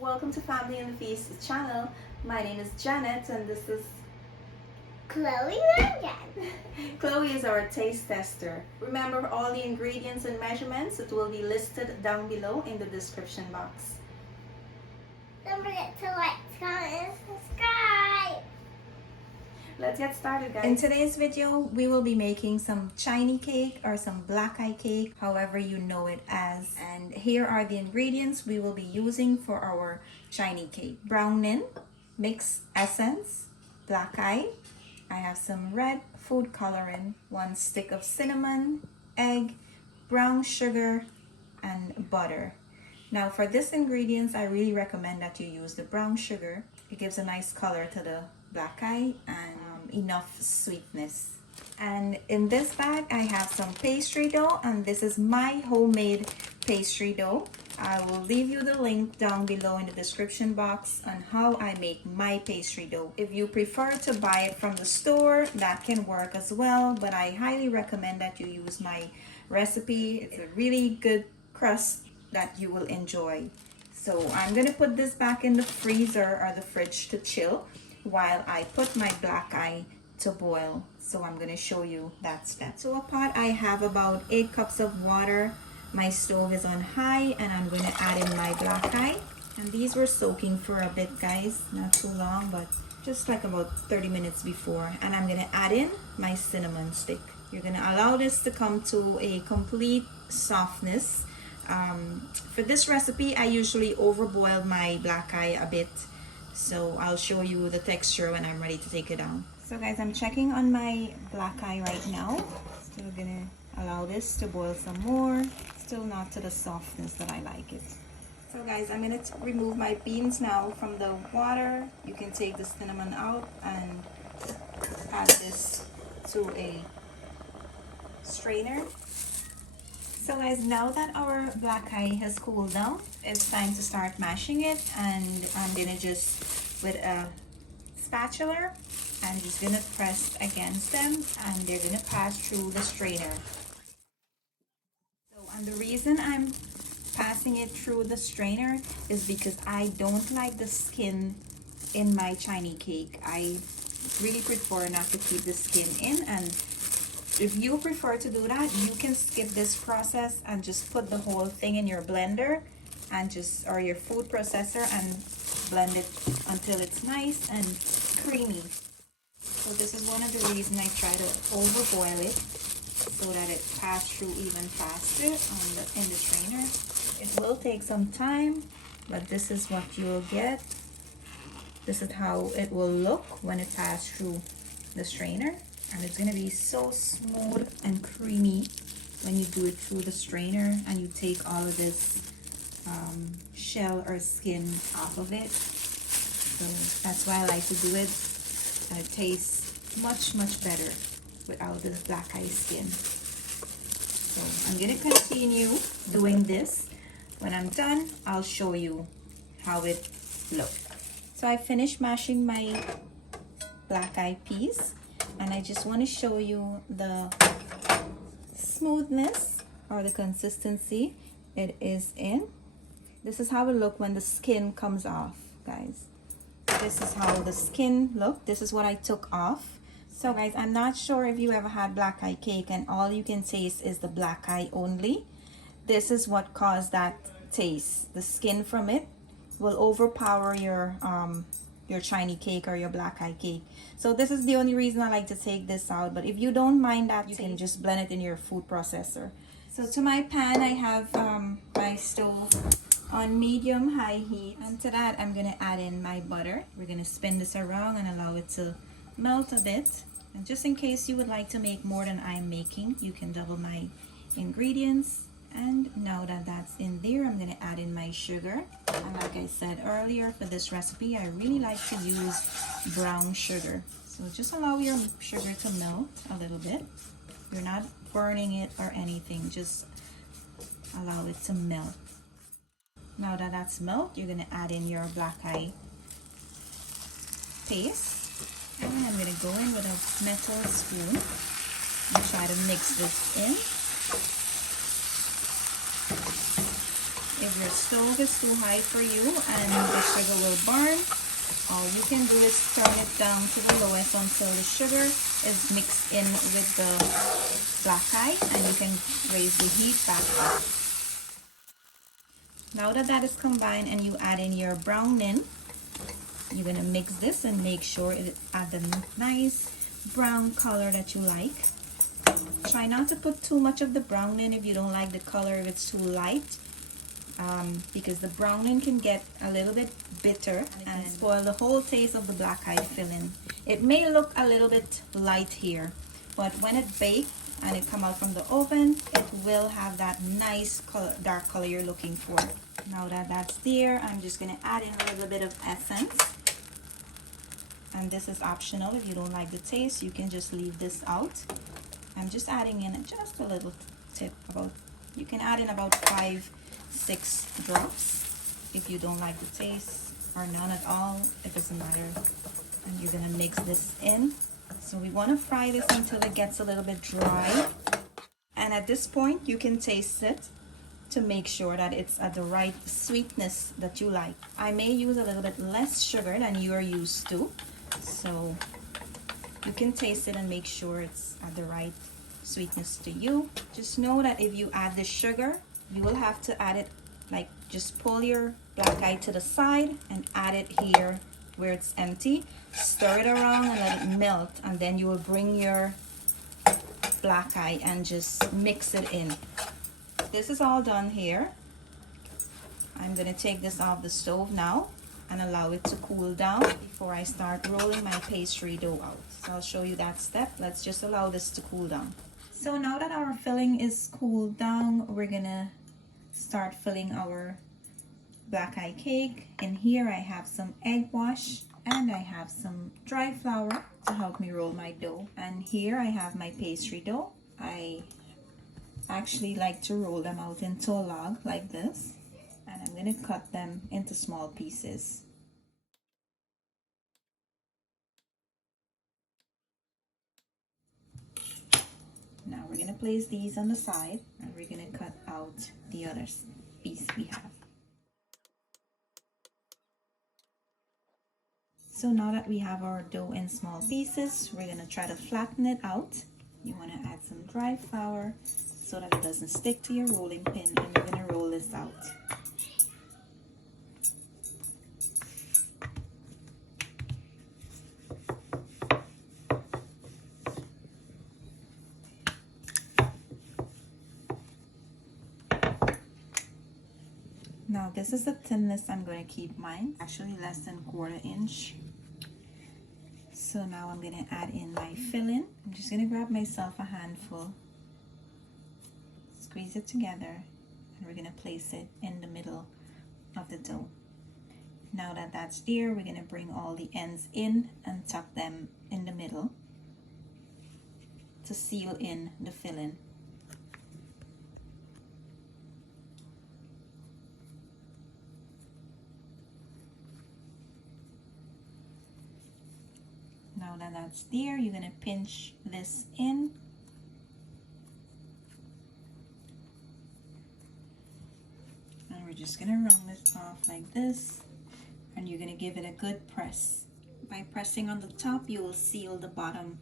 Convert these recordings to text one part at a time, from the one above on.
Welcome to Family and Feast channel. My name is Janet and this is Chloe Rangan. Chloe is our taste tester. Remember all the ingredients and measurements, it will be listed down below in the description box. Don't forget to like, comment, and subscribe. Let's get started, guys. In today's video, we will be making some Chinese cake or some black eye cake, however you know it as. And here are the ingredients we will be using for our Chinese cake. Browning, mixed essence, black eye. I have some red food coloring, 1 stick of cinnamon, egg, brown sugar, and butter. Now for this ingredients, I really recommend that you use the brown sugar. It gives a nice color to the black eye and enough sweetness. And in this bag I have some pastry dough, and this is my homemade pastry dough. I will leave you the link down below in the description box on how I make my pastry dough. If you prefer to buy it from the store, that can work as well, but I highly recommend that you use my recipe. It's a really good crust that you will enjoy. So I'm gonna put this back in the freezer or the fridge to chill while I put my black eye to boil. So I'm going to show you that step. So a pot, I have about 8 cups of water. My stove is on high and I'm going to add in my black eye. And these were soaking for a bit, guys, not too long, but just like about 30 minutes before. And I'm going to add in my cinnamon stick. You're going to allow this to come to a complete softness. For this recipe, I usually overboil my black eye a bit. So I'll show you the texture when I'm ready to take it down. So guys, I'm checking on my black eye right now. Still gonna allow this to boil some more. Still not to the softness that I like it. So guys, I'm gonna remove my beans now from the water. You can take the cinnamon out and add this to a strainer. So guys, now that our black eye has cooled down, it's time to start mashing it, and I'm gonna just, with a spatula, I'm just gonna press against them and they're gonna pass through the strainer. So, and the reason I'm passing it through the strainer is because I don't like the skin in my Chinese cake. I really prefer not to keep the skin in, and if you prefer to do that, you can skip this process and just put the whole thing in your blender and just, or your food processor, and blend it until it's nice and creamy. So this is one of the reasons I try to overboil it so that it passes through even faster in the strainer. It will take some time, but this is what you'll get. This is how it will look when it passes through the strainer. And it's going to be so smooth and creamy when you do it through the strainer and you take all of this shell or skin off of it. So that's why I like to do it. And it tastes much better without the black eye skin. So I'm going to continue doing this. When I'm done, I'll show you how it looks. So I finished mashing my black eye peas. And I just want to show you the smoothness or the consistency it is in. This is how it looks when the skin comes off, guys. This is how the skin look. This is what I took off. So guys, I'm not sure if you ever had black eye cake and all you can taste is the black eye only. This is what caused that taste. The skin from it will overpower your Chinese cake or your black eye cake. So this is the only reason I like to take this out, but if you don't mind that, you can just blend it in your food processor. So to my pan, I have my stove on medium high heat, and to that I'm gonna add in my butter. We're gonna spin this around and allow it to melt a bit, and just in case you would like to make more than I'm making, you can double my ingredients. And now that that's in there, I'm going to add in my sugar. And like I said earlier, for this recipe, I really like to use brown sugar. So just allow your sugar to melt a little bit. You're not burning it or anything, just allow it to melt. Now that that's melt, you're going to add in your black eye paste. And I'm going to go in with a metal spoon and try to mix this in. If your stove is too high for you and the sugar will burn, all you can do is turn it down to the lowest until the sugar is mixed in with the black eye, and you can raise the heat back up. Now that that is combined and you add in your browning, you're going to mix this and make sure it's at the nice brown color that you like. Try not to put too much of the browning if you don't like the color, if it's too light, because the browning can get a little bit bitter and spoil the whole taste of the black eye filling. It may look a little bit light here, but when it bakes and it come out from the oven, it will have that nice color, dark color you're looking for. Now that that's there, I'm just going to add in a little bit of essence. And this is optional. If you don't like the taste, you can just leave this out. I'm just adding in just a little tip. You can add in about 5-6 drops if you don't like the taste, or none at all. It doesn't matter. And you're gonna mix this in. So we want to fry this until it gets a little bit dry. And at this point, you can taste it to make sure that it's at the right sweetness that you like. I may use a little bit less sugar than you are used to, so you can taste it and make sure it's at the right sweetness to you. Just know that if you add the sugar, you will have to add it, like, just pull your black eye to the side and add it here where it's empty. Stir it around and let it melt, and then you will bring your black eye and just mix it in. This is all done here. I'm going to take this off the stove now and allow it to cool down before I start rolling my pastry dough out. So I'll show you that step. Let's just allow this to cool down. So now that our filling is cooled down, we're going to start filling our black eye cake. In here I have some egg wash and I have some dry flour to help me roll my dough. And here I have my pastry dough. I actually like to roll them out into a log like this, and I'm going to cut them into small pieces. Now we're going to place these on the side, and we're going to cut out the other piece we have. So now that we have our dough in small pieces, we're going to try to flatten it out. You want to add some dry flour so that it doesn't stick to your rolling pin, and you're going to roll this out. Now this is the thinness I'm going to keep mine, actually less than 1/4 inch. So now I'm going to add in my filling. I'm just going to grab myself a handful, squeeze it together, and we're going to place it in the middle of the dough. Now that that's there, we're going to bring all the ends in and tuck them in the middle to seal in the filling. Now that that's there, you're going to pinch this in. And we're just going to round it off like this. And you're going to give it a good press. By pressing on the top, you will seal the bottom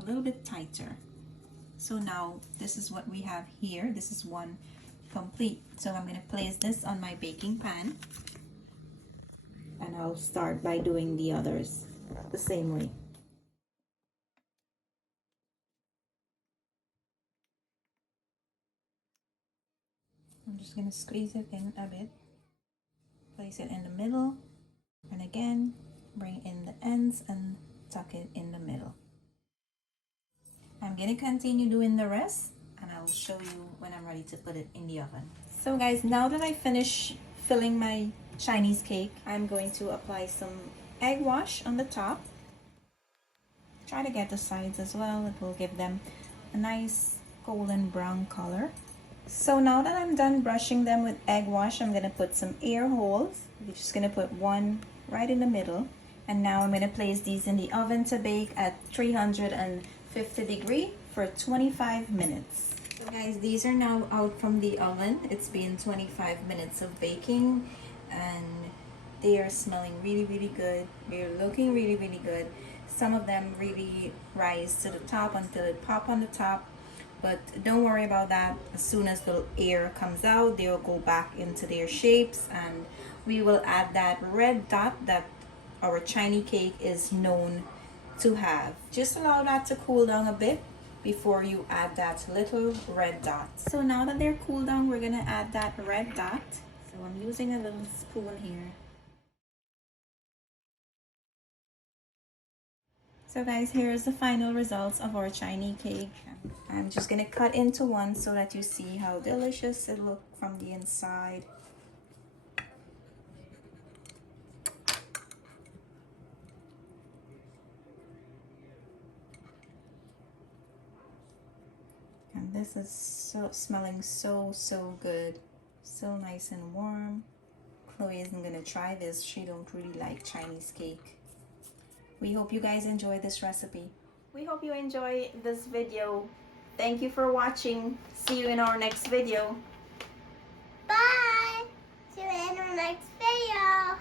a little bit tighter. So now this is what we have here. This is one complete. So I'm going to place this on my baking pan. And I'll start by doing the others the same way. I'm just going to squeeze it in a bit, place it in the middle, and again bring in the ends and tuck it in the middle. I'm going to continue doing the rest, and I will show you when I'm ready to put it in the oven. So guys, now that I finish filling my Chinese cake, I'm going to apply some egg wash on the top. Try to get the sides as well. It will give them a nice golden brown color. So now that I'm done brushing them with egg wash, I'm going to put some air holes. We're just going to put one right in the middle. And now I'm going to place these in the oven to bake at 350 degrees for 25 minutes. So So guys, these are now out from the oven. It's been 25 minutes of baking and they are smelling really good. They're looking really good. Some of them really rise to the top until it pop on the top, but don't worry about that. As soon as the air comes out, they'll go back into their shapes, and we will add that red dot that our Chinese cake is known to have. Just allow that to cool down a bit before you add that little red dot. So now that they're cooled down, we're gonna add that red dot. So I'm using a little spoon here. So guys, here's the final results of our Chinese cake. I'm just gonna cut into one so that you see how delicious it looks from the inside. And this is smelling so good. So nice and warm. Chloe isn't gonna try this. She don't really like Chinese cake. We hope you guys enjoy this recipe. We hope you enjoy this video. Thank you for watching. See you in our next video. Bye. See you in our next video.